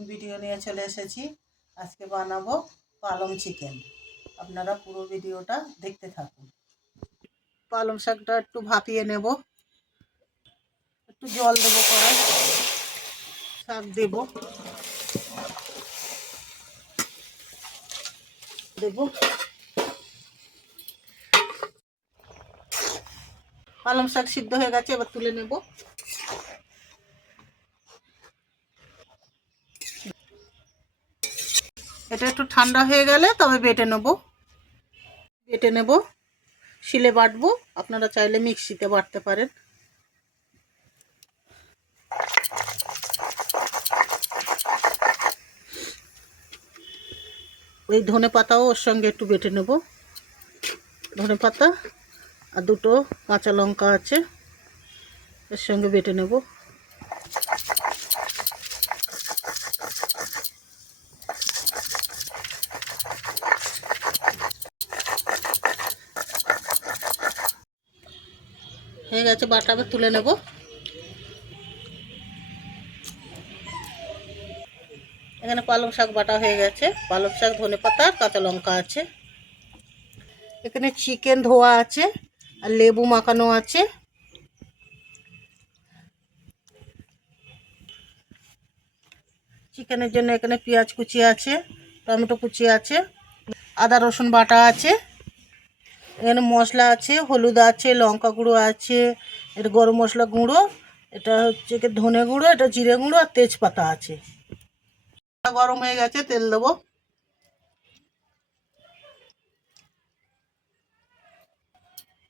নতুন ভিডিও নিয়ে চলে এসেছি। আজকে বানাবো পালং চিকেন। আপনারা পুরো ভিডিওটা দেখতে থাকুন। পালং শাকটা একটু ভাপিয়ে নেব, একটু জল দেবো, কড়াই শাক দেব, পালং শাক সিদ্ধ হয়ে গেছে, এবার তুলে নেব। এটা একটু ঠান্ডা হয়ে গেলে তবে বেটে নেব, শিলে বাটবো। আপনারা চাইলে মিক্সিতে বাটতে পারেন। ওই ধনে পাতাও ওর সঙ্গে একটু বেটে নেব। ধনে পাতা আর দুটো কাঁচা লঙ্কা আছে, এর সঙ্গে বেটে নেব। হয়ে গেছে বাটা, তুলে নেব। এখানে পালং শাক বাটা হয়ে গেছে। পালং শাক, ধনে পাতা, কাঁচা লঙ্কা আছে। এখানে চিকেন ধোয়া আছে আর লেবু মাখানো আছে। চিকেনের জন্য এখানে পেঁয়াজ কুচি আছে, টমেটো কুচি আছে, আদা রসুন বাটা আছে। এখানে মশলা আছে, হলুদ আছে, লঙ্কা গুঁড়ো আছে, এটা গরম মশলা গুঁড়ো, এটা হচ্ছে ধনে গুঁড়ো, এটা জিরে গুঁড়ো আর তেজপাতা আছে। গরম হয়ে গেছে, তেল দেবো।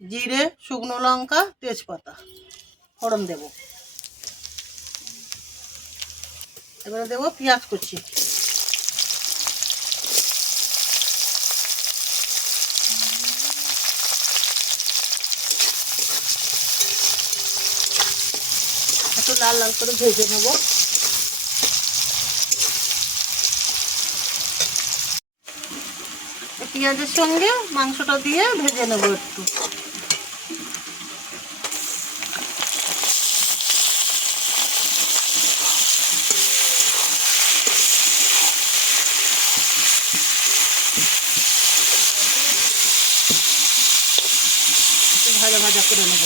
জিরে, শুকনো লঙ্কা, তেজপাতা ফোড়ন দেব। এবারে দেবো পেঁয়াজ কুচি। একটু লাল লাল করে ভেজে নেব। পেঁয়াজের সঙ্গে মাংসটা দিয়ে ভেজে নেব একটু। ভাজা ভাজা করে নেব।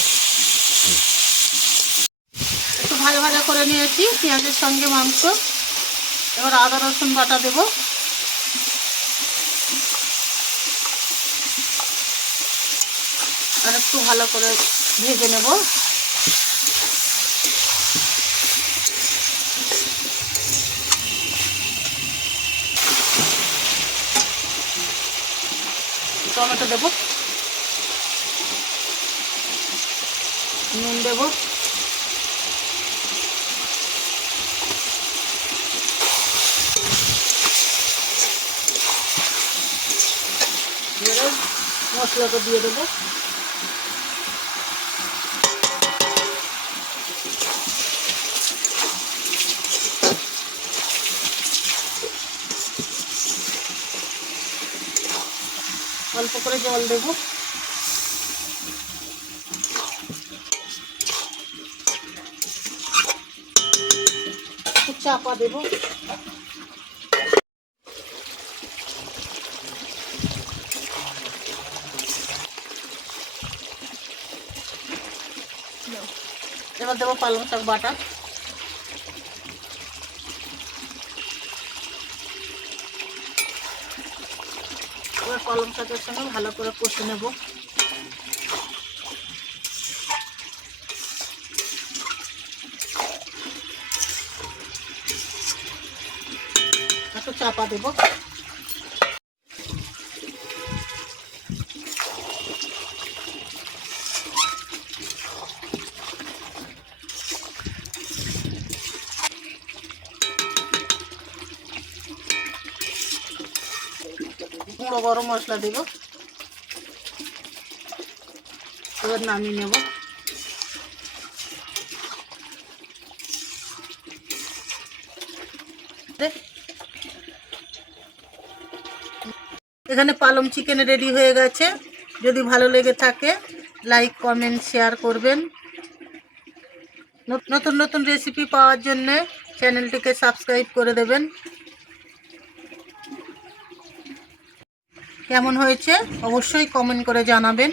একটু ভাজা ভাজা করে নিয়েছি পেঁয়াজের সঙ্গে মাংস। এবার আদা রসুন বাটা দেব। আর একটু ভালো করে ভেজে নেব। টমেটো দেব, নুন দেব, মশলাটা দিয়ে দেবো। অল্প করে জল দেব। চাপা দেব। এবার দেবো পালং শাক বাটা। এবার পালং শাকের সঙ্গে ভালো করে কষে নেব। একটু চাপা দেব। গুঁড়ো গরম মশলা দেব। এবার নামিয়ে নেব। এখানে পালং চিকেন রেডি হয়ে গেছে। যদি ভালো লেগে থাকে লাইক, কমেন্ট, শেয়ার করবেন। নতুন নতুন রেসিপি পাওয়ার জন্যে চ্যানেলটিকে সাবস্ক্রাইব করে দেবেন। কেমন হয়েছে অবশ্যই কমেন্ট করে জানাবেন।